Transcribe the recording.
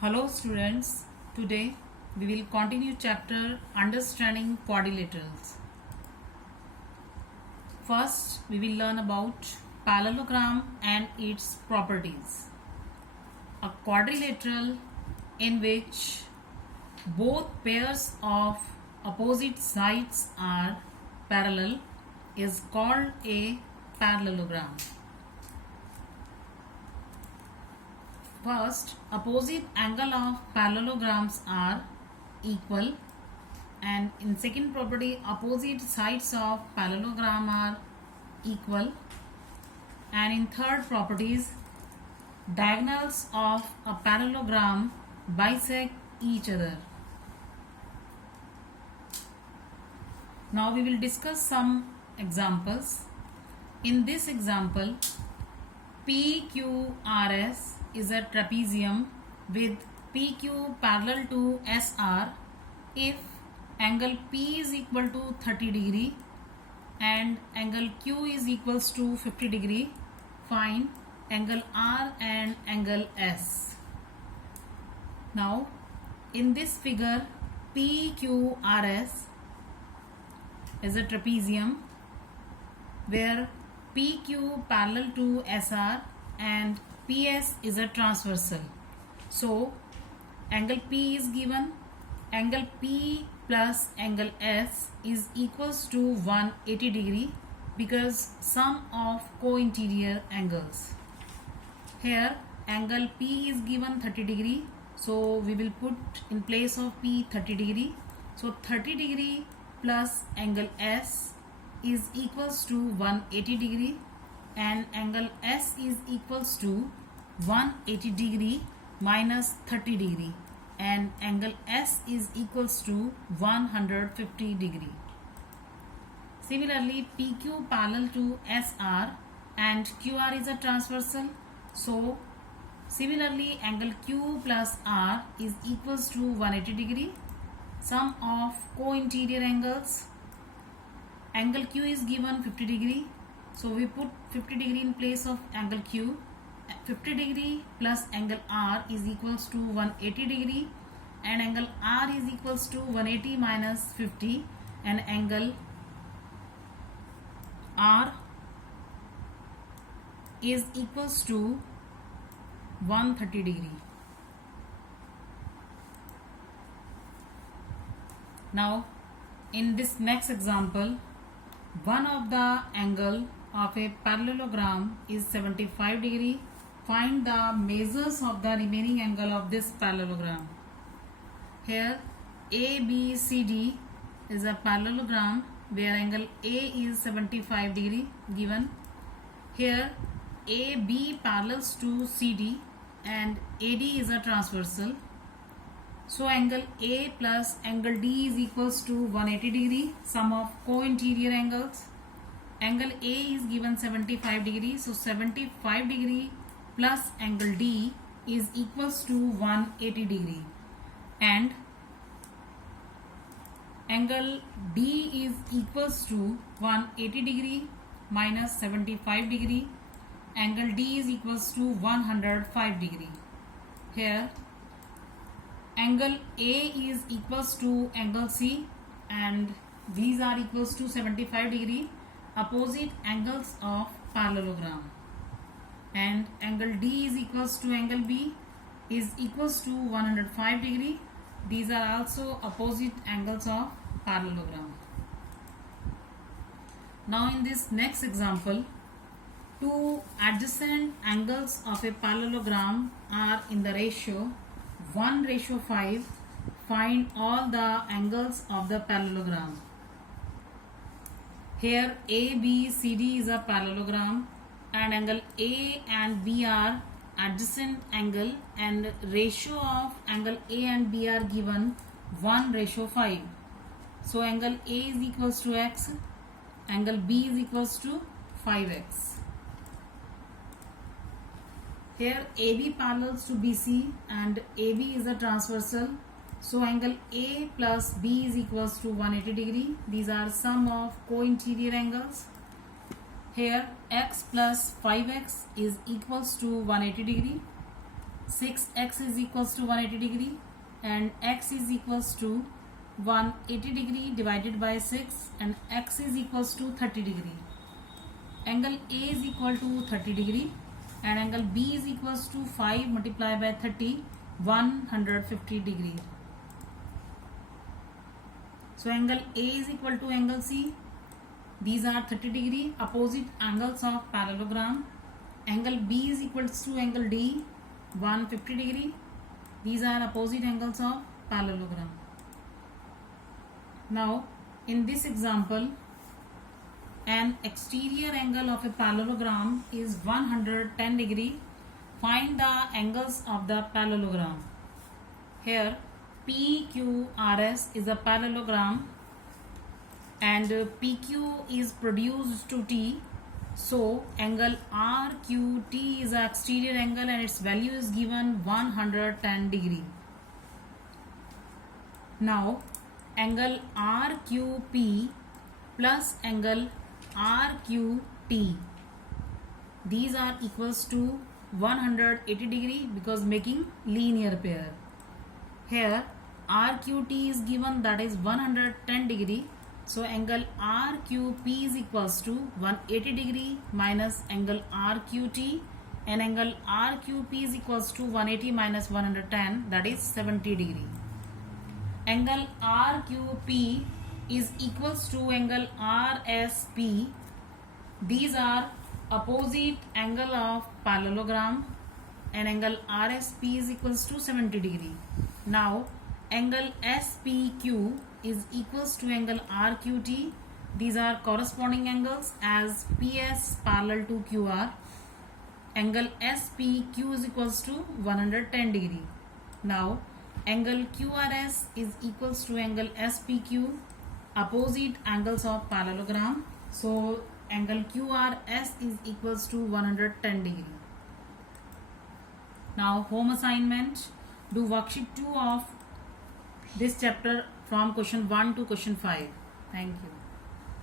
Hello students, today we will continue chapter Understanding Quadrilaterals. First we will learn about parallelogram and its properties. A quadrilateral in which both pairs of opposite sides are parallel is called a parallelogram. First, opposite angle of parallelograms are equal, and in second property, opposite sides of parallelogram are equal, and in third properties, diagonals of a parallelogram bisect each other. Now we will discuss some examples. In this example, PQRS is a trapezium with PQ parallel to SR if angle P is equal to 30 degree and angle Q is equals to 50 degree. Find angle R and angle S. Now in this figure, PQRS is a trapezium where PQ parallel to SR and PS is a transversal. So angle P is given, angle P plus angle S is equals to 180 degree because sum of co-interior angles. Here angle P is given 30 degree, so we will put in place of P 30 degree. So 30 degree plus angle S is equals to 180 degree and angle S is equals to 180 degree minus 30 degree and angle S is equals to 150 degree. Similarly, PQ parallel to SR and QR is a transversal. So similarly, angle Q plus R is equals to 180 degree. Sum of co-interior angles. Angle Q is given 50 degree. So we put 50 degree in place of angle Q. 50 degree plus angle R is equals to 180 degree and angle R is equals to 180 minus 50 and angle R is equals to 130 degree. Now in this next example, one of the angle of a parallelogram is 75 degree. Find the measures of the remaining angle of this parallelogram. Here ABCD is a parallelogram where angle A is 75 degree given. Here AB parallels to CD and AD is a transversal. So angle A plus angle D is equals to 180 degree, sum of co-interior angles. Angle A is given 75 degree, so 75 degree plus angle D is equals to 180 degree and angle D is equals to 180 degree minus 75 degree. Angle D is equals to 105 degree. Here angle A is equals to angle C and these are equals to 75 degree, opposite angles of parallelogram, and angle D is equals to angle B is equals to 105 degree. These are also opposite angles of parallelogram. Now in this next example, two adjacent angles of a parallelogram are in the ratio 1:5. Find all the angles of the parallelogram. Here ABCD is a parallelogram and angle A and B are adjacent angle and ratio of angle A and B are given 1:5. So angle A is equals to X, angle B is equals to 5X. Here AB parallels to BC and AB is a transversal. So angle A plus B is equals to 180 degree. These are sum of co-interior angles. Here x plus 5x is equals to 180 degree 6x is equals to 180 degree and x is equals to 180 degree divided by 6 and x is equals to 30 degree. Angle A is equal to 30 degree and angle B is equals to 5 multiplied by 30, 150 degree. So angle A is equal to angle C. These are 30 degree opposite angles of parallelogram. Angle B is equals to angle D, 150 degree. These are opposite angles of parallelogram. Now in this example, an exterior angle of a parallelogram is 110 degree. Find the angles of the parallelogram. Here PQRS is a parallelogram and PQ is produced to T. So angle RQT is an exterior angle and its value is given 110 degree. Now angle RQP plus angle RQT, these are equals to 180 degree because making linear pair. Here RQT is given, that is 110 degree. So angle RQP is equals to 180 degree minus angle RQT, and angle RQP is equals to 180 minus 110, that is 70 degree. Angle RQP is equals to angle RSP. These are opposite angle of parallelogram and angle RSP is equals to 70 degree. Now angle SPQ is equals to angle RQT. These are corresponding angles as PS parallel to QR. Angle SPQ is equals to 110 degree. Now angle QRS is equals to angle SPQ, opposite angles of parallelogram. So angle QRS is equals to 110 degree. Now home assignment, do worksheet 2 of this chapter from question 1 to question 5. Thank you.